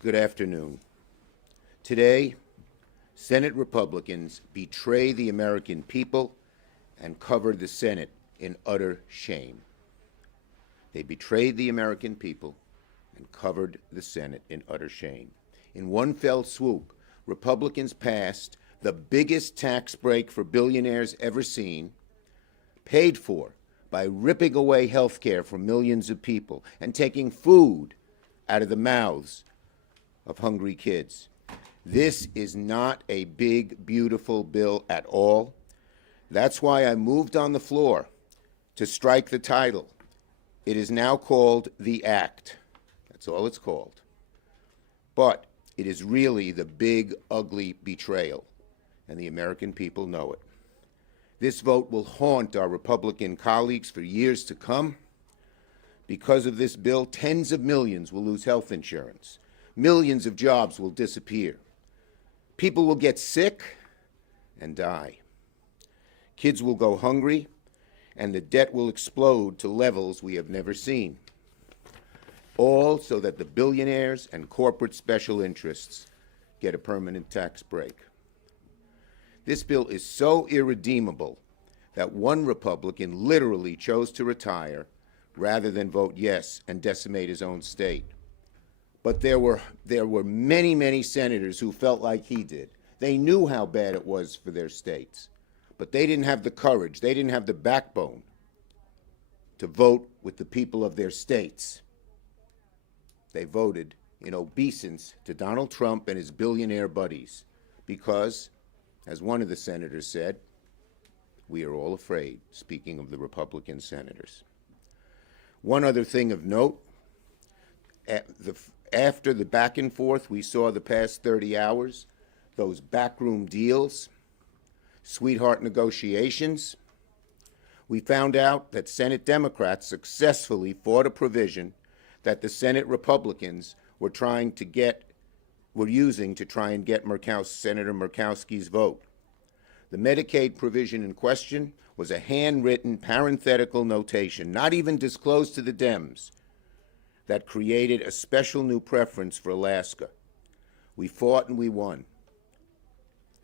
Good afternoon. Today, Senate Republicans betray the American people and cover the Senate in utter shame. They betrayed the American people and covered the Senate in utter shame. In one fell swoop, Republicans passed the biggest tax break for billionaires ever seen, paid for by ripping away health care from millions of people and taking food out of the mouths of hungry kids. This is not a big, beautiful bill at all. That's why I moved on the floor to strike the title. It is now called The Act. That's all it's called. But it is really the big, ugly betrayal, and the American people know it. This vote will haunt our Republican colleagues for years to come. Because of this bill, tens of millions will lose health insurance. Millions of jobs will disappear. People will get sick and die. Kids will go hungry, and the debt will explode to levels we have never seen. All so that the billionaires and corporate special interests get a permanent tax break. This bill is so irredeemable that one Republican literally chose to retire rather than vote yes and decimate his own state. But there were many, many senators who felt like he did. They knew how bad it was for their states, but they didn't have the courage, they didn't have the backbone to vote with the people of their states. They voted in obeisance to Donald Trump and his billionaire buddies because, as one of the senators said, we are all afraid, speaking of the Republican senators. One other thing of note, after the back and forth we saw the past 30 hours, those backroom deals, sweetheart negotiations, we found out that Senate Democrats successfully fought a provision that the Senate Republicans were using to try and get Senator Murkowski's vote. The Medicaid provision in question was a handwritten parenthetical notation, not even disclosed to the Dems, that created a special new preference for Alaska. We fought and we won.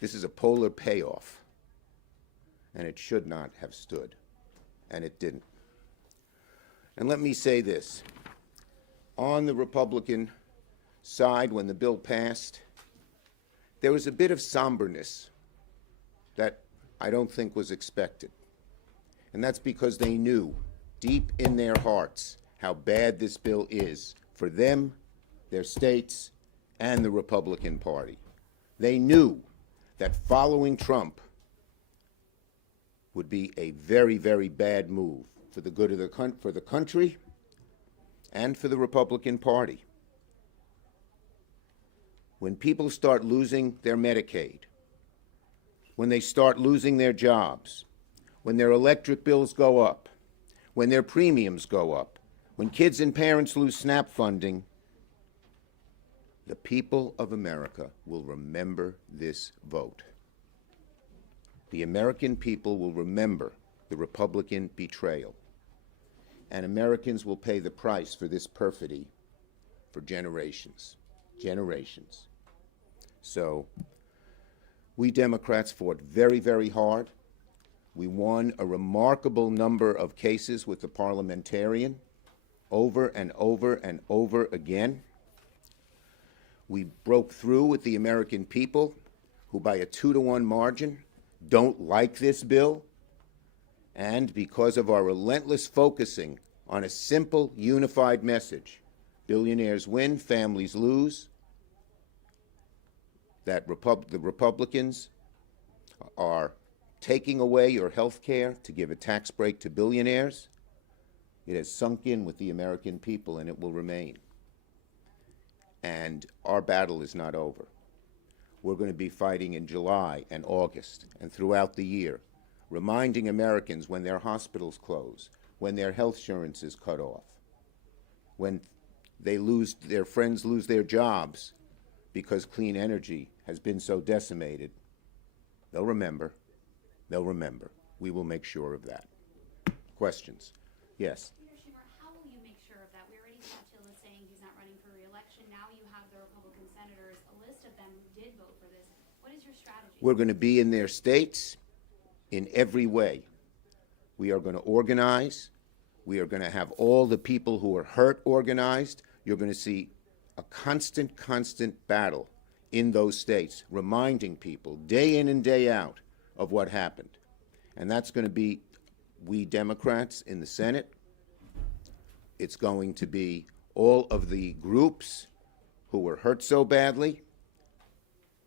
This is a polar payoff, and it should not have stood, and it didn't. And let me say this. On the Republican side, when the bill passed, there was a bit of somberness that I don't think was expected. And that's because they knew deep in their hearts how bad this bill is for them, their states, and the Republican Party. They knew that following Trump would be a very, very bad move for the good of the country and for the Republican Party. When people start losing their Medicaid, when they start losing their jobs, when their electric bills go up, when their premiums go up, when kids and parents lose SNAP funding, the people of America will remember this vote. The American people will remember the Republican betrayal. And Americans will pay the price for this perfidy for generations. Generations. So, we Democrats fought very, very hard. We won a remarkable number of cases with the parliamentarian over and over and over again. We broke through with the American people, who by a 2-to-1 margin don't like this bill. And because of our relentless focusing on a simple, unified message, billionaires win, families lose, that the Republicans are taking away your health care to give a tax break to billionaires, it has sunk in with the American people, and it will remain. And our battle is not over. We're going to be fighting in July and August and throughout the year, reminding Americans when their hospitals close, when their health insurance is cut off, when their friends lose their jobs because clean energy has been so decimated. They'll remember. They'll remember. We will make sure of that. Questions? Yes. Leader Schumer, how will you make sure of that? We already saw Tillis saying he's not running for re-election. election, now you have the Republican senators, a list of them who did vote for this. What is your strategy? We're going to be in their states in every way. We are going to organize. We are going to have all the people who are hurt organized. You're going to see a constant battle in those states, reminding people day in and day out of what happened. And that's going to be we Democrats in the Senate. It's going to be all of the groups who were hurt so badly.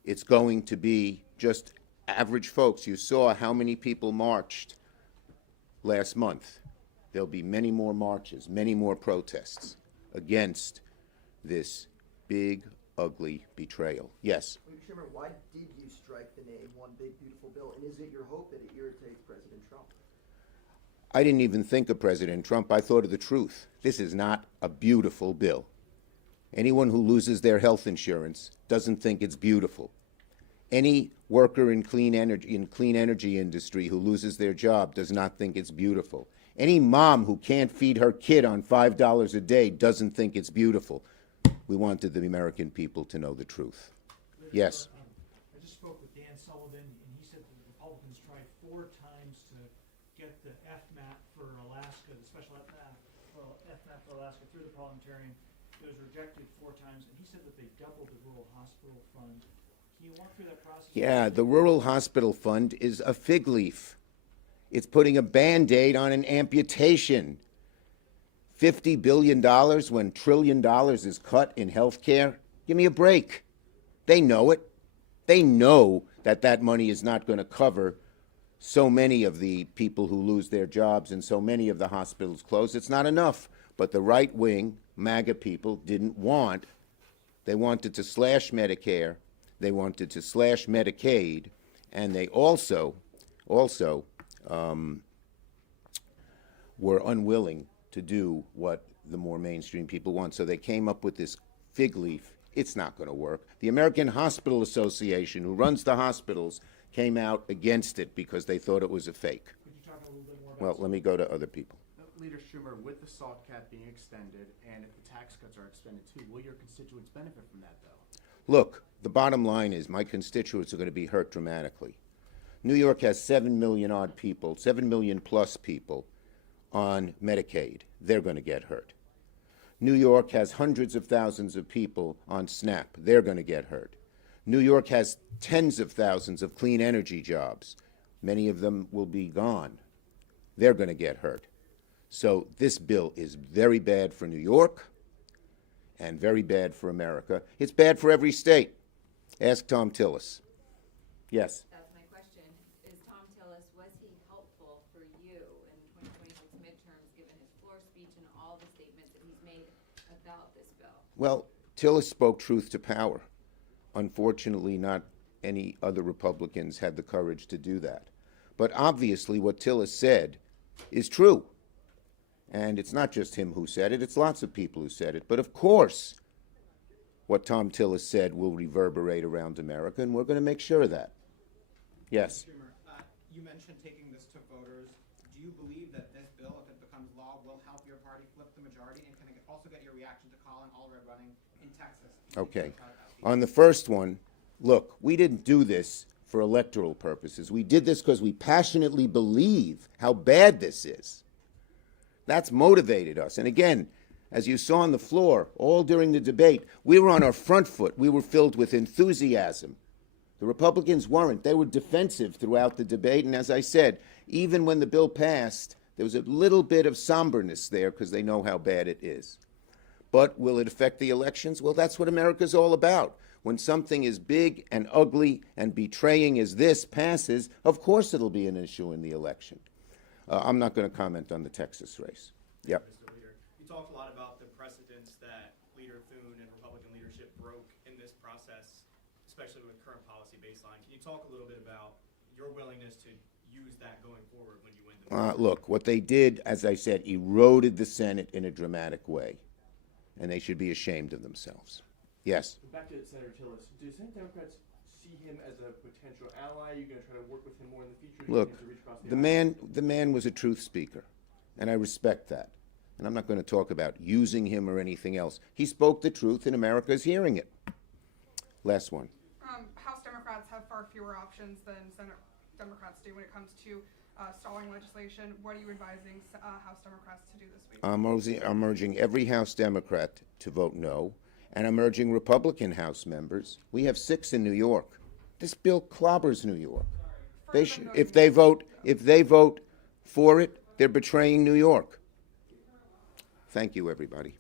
It's going to be just average folks. You saw how many people marched last month. There'll be many more marches, many more protests against this big, ugly betrayal. Yes? Schumer, why did you strike the name One Big Beautiful Bill? And is it your hope that it irritates President Trump? I didn't even think of President Trump. I thought of the truth. This is not a beautiful bill. Anyone who loses their health insurance doesn't think it's beautiful. Any worker in clean energy industry who loses their job does not think it's beautiful. Any mom who can't feed her kid on $5 a day doesn't think it's beautiful. We wanted the American people to know the truth. Yes? I just spoke with Dan Sullivan, and he said the Republicans tried 4 times to get the FMAP for Alaska, the special FMAP for Alaska through the parliamentarian. It was rejected 4 times, and he said that they doubled the rural hospital fund. Can you walk through that process? Yeah, the Rural Hospital Fund is a fig leaf. It's putting a Band-Aid on an amputation. $50 billion when $1 trillion is cut in health care? Give me a break. They know it. They know that that money is not going to cover so many of the people who lose their jobs and so many of the hospitals close. It's not enough. But the right-wing MAGA people didn't want. They wanted to slash Medicare. They wanted to slash Medicaid. And they also were unwilling to do what the more mainstream people want. So they came up with this fig leaf. It's not going to work. The American Hospital Association, who runs the hospitals, came out against it because they thought it was a fake. Could you talk a little bit more about Well, let me go to other people. Leader Schumer, with the SALT cap being extended and if the tax cuts are extended too, will your constituents benefit from that, though? Look, the bottom line is my constituents are going to be hurt dramatically. New York has 7 million odd people, 7 million plus people on Medicaid. They're going to get hurt. New York has hundreds of thousands of people on SNAP. They're going to get hurt. New York has tens of thousands of clean energy jobs. Many of them will be gone. They're going to get hurt. So this bill is very bad for New York and very bad for America. It's bad for every state. Ask Tom Tillis. Yes. That's my question. Is Tom Tillis, was he helpful for you in 2026 midterms, given his floor speech and all the statements that he's made about this bill? Well, Tillis spoke truth to power. Unfortunately, not any other Republicans had the courage to do that. But obviously what Tillis said is true. And it's not just him who said it, it's lots of people who said it. But of course, what Tom Tillis said will reverberate around America, and we're going to make sure of that. Yes? Schumer, you mentioned taking this to voters. Do you believe that this bill, if it becomes law, will help your party flip the majority? And can I also get your reaction to Colin Allred running in Texas? Okay. On the first one, look, we didn't do this for electoral purposes. We did this because we passionately believe how bad this is. That's motivated us. And again, as you saw on the floor, all during the debate, we were on our front foot. We were filled with enthusiasm. The Republicans weren't. They were defensive throughout the debate. And as I said, even when the bill passed, there was a little bit of somberness there because they know how bad it is. But will it affect the elections? Well, that's what America's all about. When something as big and ugly and betraying as this passes, of course it'll be an issue in the election. I'm not going to comment on the Texas race. Yep. Mr. Leader, you talked a lot about the precedents that Leader Thune and Republican leadership broke in this process, especially with current policy baseline. Can you talk a little bit about your willingness to use that going forward when you win the Look, what they did, as I said, eroded the Senate in a dramatic way, and they should be ashamed of themselves. Yes? Back to Senator Tillis. Do Senate Democrats see him as a potential ally? Are you going to try to work with him more in the future? Look, the man was a truth speaker, and I respect that. And I'm not going to talk about using him or anything else. He spoke the truth, and America is hearing it. Last one. House Democrats have far fewer options than Senate Democrats do when it comes to stalling legislation. What are you advising House Democrats to do this week? I'm urging every House Democrat to vote no, and I'm urging Republican House members. We have 6 in New York. This bill clobbers New York. They should, if they vote for it, they're betraying New York. Thank you, everybody.